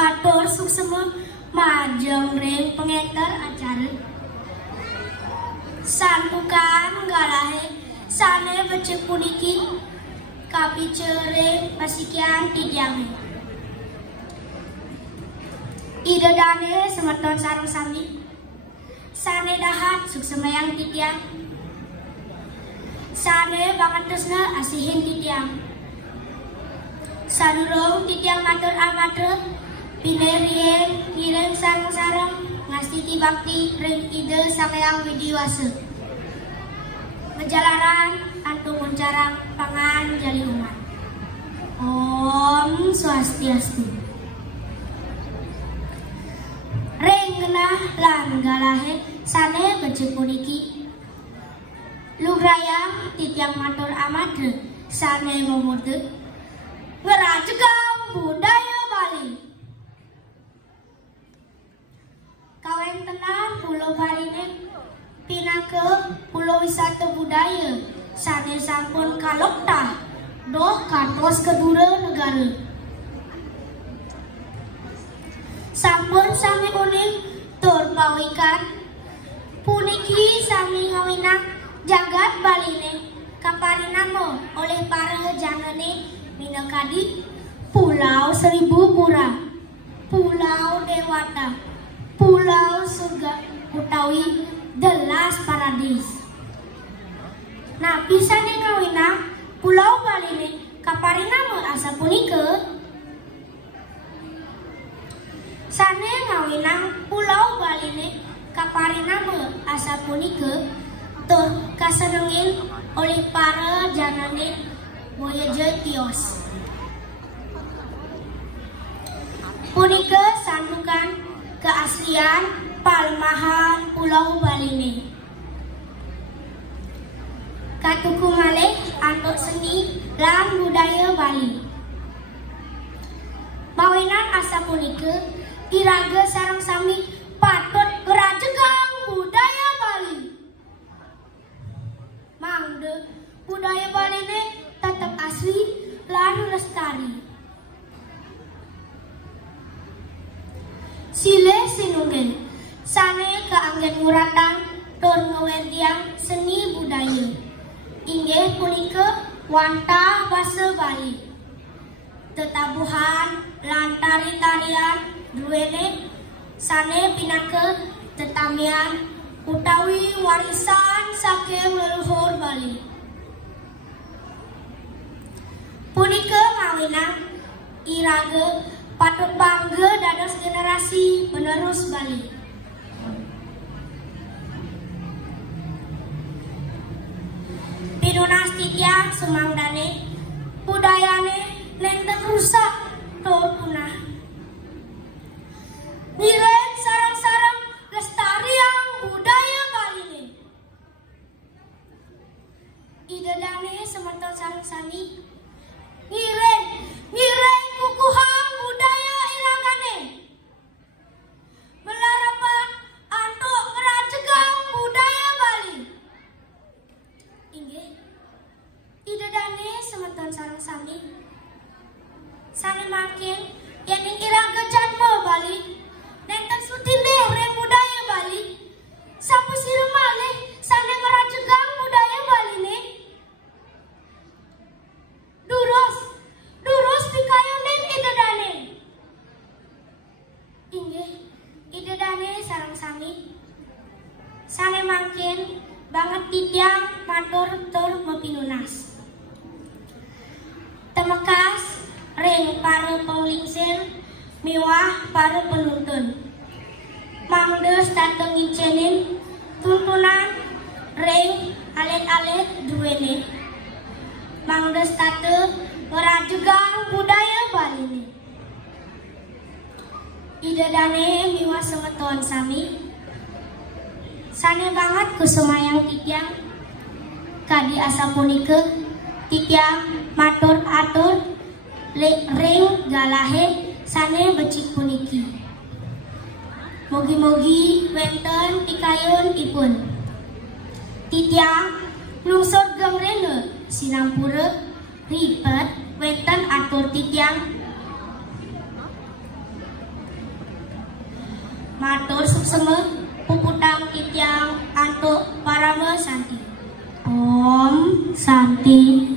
matur suksema majeng ring pengenter acara santukan galahe sane becek puniki kapicere pasikian tidiang ide dane semeton sarung sami sane dahat suksemayang tidiang sane bangetesna asihin tidiang sadurung tidiang matur amatur pinerien ngiring sarung-sarung ngastiti bakti ring ide sakayang widiwase ngejalaran antung mencarang pangan jali umat. Om Swastiastu. Ring genah lan galahe sane becek puniki lugraya titiang matur amadre sane ngomorde ngerajegang budaya Bali. Kawen tenan Pulau Bali ini pinake pulau wisata budaya sane sampun kalokta doh kantos kedua negara. Sampun sami uning tur pawikan puniki sami ngawinang jagat Baline kaparinamo oleh para janane minangkadi Pulau Seribu Pura, Pulau Dewata, Pulau Surga utawi The Last Paradise. Nah, pisane ngawinang Pulau Baline kaparinamo asa punika sane ngawinang Pulau Baline kaparinamo asa punika tur kasenengin oleh para janane Voyager Tios. Punika sandukan keaslian palemahan Pulau Baline. Katuku malih antuk seni lan budaya Bali. Bawenan asa punika iraga sareng sami patut ngerajegang budaya Bali. Mangde budaya Bali ini tetap asli lan lestari. Sile sinungen sane kaanggen nguratang tur ngewentiang seni budaya. Inggih punika wantah basa Bali. Tetabuhan lan tari-tarian duwene sane pinake tetamian utawi warisan saking leluhur Bali. Punika ngawinang iraga patut bangga dados generasi penerus Bali. Pinunas titiang sumangdane budayane lenteng rusak tur punah. Ngiring sarang-sarang lestariang budaya Baline. Idedane semeton sareng sami ngiring kukuhang budaya ilangane. Melarapan antuk ngerajegang budaya Bali. Inggih idedane semeton sareng sami sane makin yen iraga janma Bali nenten sutindih ring budaya Bali sapu sira malih sane ngerajegang budaya Baline. Durus pikayoning idedane. Inggih idedane sareng sami sane makin banget titiang matur tur mepinunas. Temekas ring para penglingsir miwah para penuntun. Mangdes tateng ngicenin tuntunan ring alit-alit duwene. Mangdes tate ngerajegang budaya Baline. Idedane miwah semeton sami sane banget kusumayang titiang kadi asa punika titiang matur atur ring galahe sane becik puniki. Mugi-mugi wenten pikayun ipun titiang lungsur gengrene sinampura ribet wenten atur titiang Matur sukseme puputang tityang antuk parame santi. Om Santi.